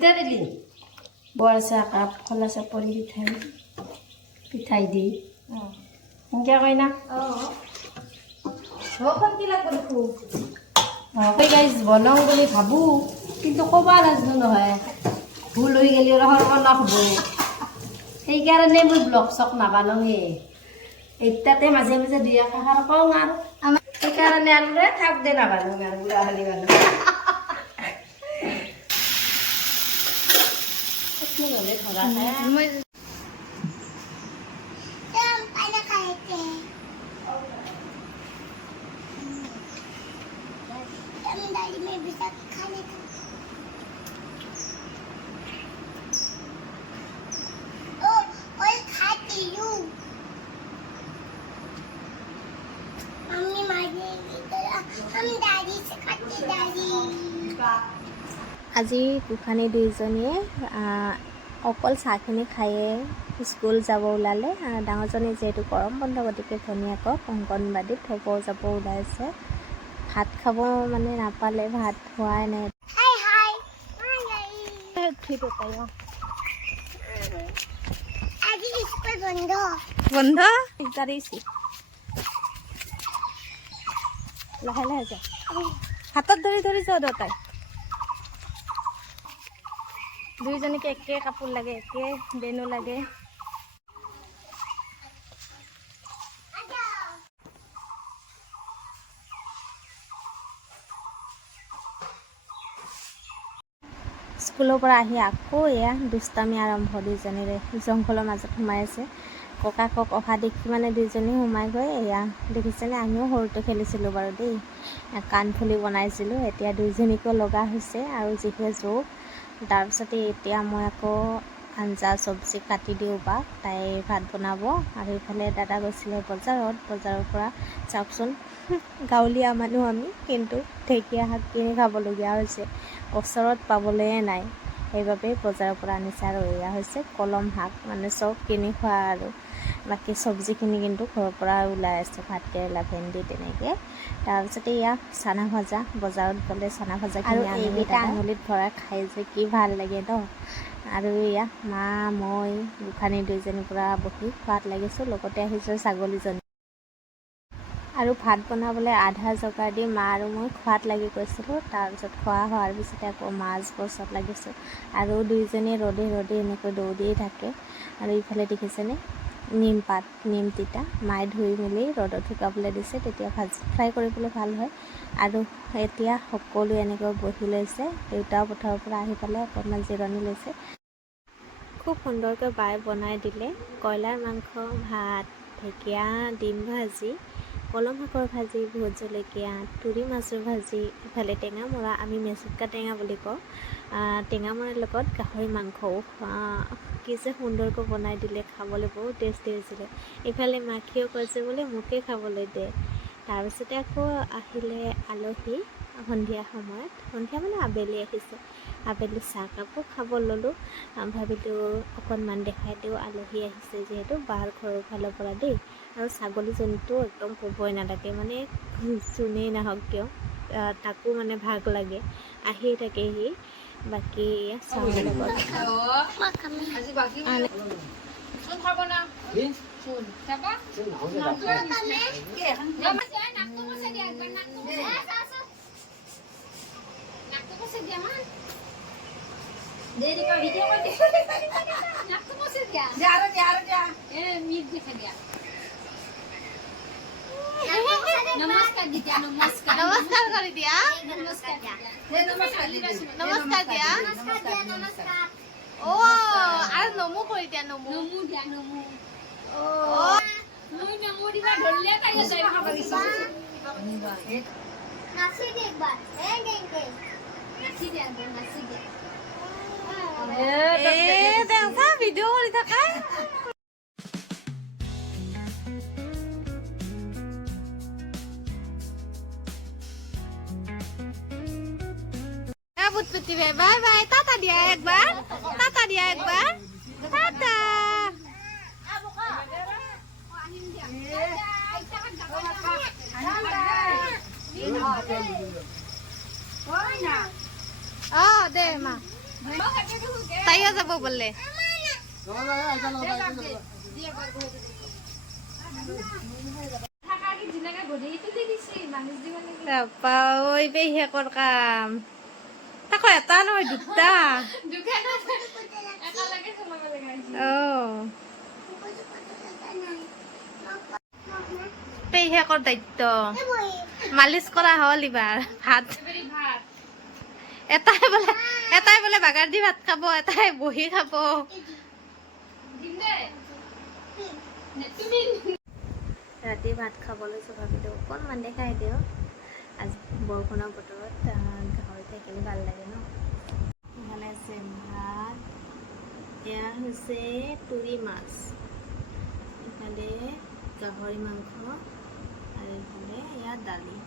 কেতিয়া দিলি বৰ চাহ কাপ খোলা চাপৰি পিঠাই দি এনেকৈ কয় না গাইজ বনাওঁ বুলি ভাবোঁ কিন্তু ক'ব নাজানো নহয় ভুল হৈ গ'লে সৰকনা হ'ব সেইকাৰণে মই ব্লগ চক নাবানোৱে এতিয়াতে মাজে মাজে দুই এষাৰ কওঁ আৰু সেইকাৰণে আৰু থাক দে নাবানো আৰু বুঢ়া হালি মানুহ আজি গোসানী দুইজনীয়ে অকল চাহখিনি খায়ে স্কুল যাব ওলালে ডাঙৰজনী যিহেতু গৰম বন্ধ গতিকে ভনীয়েকক অংগনবাড়ীত থ'ব যাব ওলাইছে ভাত খাব মানে নাপালে ভাত খোৱাই নাই বন্ধ লাহে লাহে যা হাতত ধৰি ধৰি যোৱা দুটাই দুইজনীকে একে কাপোৰ লাগে একে বেনু লাগে স্কুলৰ পৰা আহি আকৌ এয়া দুষ্টামি আৰম্ভ দুইজনীৰে জংঘলৰ মাজত সোমাই আছে ককাকক অহা দেখি মানে দুইজনী সোমাই গৈ এয়া দেখিছেনে আমিও সৰুতে খেলিছিলোঁ বাৰু দেই কাণফুলি বনাইছিলোঁ এতিয়া দুইজনীকো লগা হৈছে আৰু যিহে জোক তাৰপিছতে এতিয়া মই আকৌ আঞ্জা চব্জি কাটি দিওঁ বা তাই ভাত বনাব আৰু ইফালে দাদা গৈছিলে বজাৰৰ পৰা চাওকচোন গাঁৱলীয়া মানুহ আমি কিন্তু ঢেকীয়া শাক কিনি খাবলগীয়া হৈছে ওচৰত পাবলৈ নাই সেইবাবে বজাৰৰ পৰা আনিছে আৰু এয়া হৈছে কলম শাক মানে চব কিনি খোৱা আৰু বাকী চব্জিখিনি কিন্তু ঘৰৰ পৰা ওলাই আছে ভাতকেৰেলা ভেন্দি তেনেকৈ তাৰপিছতে এয়া চানা ভজা বজাৰত গ'লে চানা ভজাখিনি এইকেইটা আঙুলিত ভৰাই খাই যে কি ভাল লাগে ন আৰু এয়া মা মই গোসানী দুইজনীৰ পৰা বহি খোৱাত লাগিছোঁ লগতে আহিছোঁ ছাগলীজনী আৰু ভাত বনাবলৈ আধা জোগাৰ দি মা আৰু মই খোৱাত লাগি গৈছিলোঁ তাৰপিছত খোৱা হোৱাৰ পিছতে আকৌ মাছ বচত লাগিছোঁ আৰু দুইজনীয়ে ৰ'দে এনেকৈ দৌৰিয়ে থাকে আৰু ইফালে দেখিছেনে নিম তিতা মায়ে ধুই মেলি ৰ'দত শুকাবলৈ দিছে তেতিয়া ফ্ৰাই কৰিবলৈ ভাল হয় আৰু এতিয়া সকলোৱে এনেকৈ বহি লৈছে দেউতাও পথাৰৰ পৰা আহি পালে অকণমান জিৰণি লৈছে খুব সুন্দৰকৈ বায়ে বনাই দিলে কয়লাৰ মাংস ভাত ঢেকীয়া ডিম ভাজি কলম শাকৰ ভাজি ভোট জলকীয়া তুৰি মাছৰ ভাজি ইফালে টেঙামৰা আমি মেচুকা টেঙা বুলি কওঁ টেঙামৰাৰ লগত গাহৰি মাংসও কি যে সুন্দৰকৈ বনাই দিলে খাবলৈ বহুত টেষ্টি হৈছিলে ইফালে মাখিও কৈছে বোলে মোকে খাবলৈ দে তাৰপিছতে আকৌ আহিলে আলহী সন্ধিয়া সময়ত সন্ধিয়া মানে আবেলি আহিছে আবেলি চাহকাপো খাব ল'লোঁ ভাবিলোঁ অকণমান দেখাই দিওঁ আলহী আহিছে যিহেতু বাৰ ঘৰৰ ফালৰ পৰা দেই আৰু ছাগলীজনীটো একদম ক'বই নালাগে মানে যোনেই নাহক কিয় তাকো মানে ভাগ লাগে আহিয়ে থাকে সি বাকী চাহৰ লগত देरी का वीडियो कर दे नाक तो मोसे क्या जा ए मीट दिखा दिया नमस्कार दिया नमस्कार कर दिया नमस्कार दिया नमस्कार ओ আর নমু কৰি দিয়া নমু ओ মই নমুৰি বা ঢললে তাই যাই ভাবিছো नाची दे एक बार ए गेंगे নাচি দে দেখা ভিডিঅ' কৰি থাকা বুটপুটি বাই বাই টাটা দিয়া একবাৰ টাটা দে মা তাইও যাব বোলে ওই পেহীয়েকৰ কাম তাকো এটা নহয় দুটা পেহীয়েকৰ দায়িত্ব মালিচ কৰা হ'ল এইবাৰ ভাত এটাই বোলে বাগাৰ দি ভাত খাব এটাই বহি খাব ৰাতি ভাত খাবলৈ ভাবিলোঁ অকণমান দেখাই দিওঁ আজি বৰষুণৰ বতৰত গাহৰি থাকিলে ভাল লাগে ন ইফালে আছে ভাত এয়া হৈছে তুৰি মাছ ইফালে গাহৰি মাংস আৰু ইফালে এয়া দালি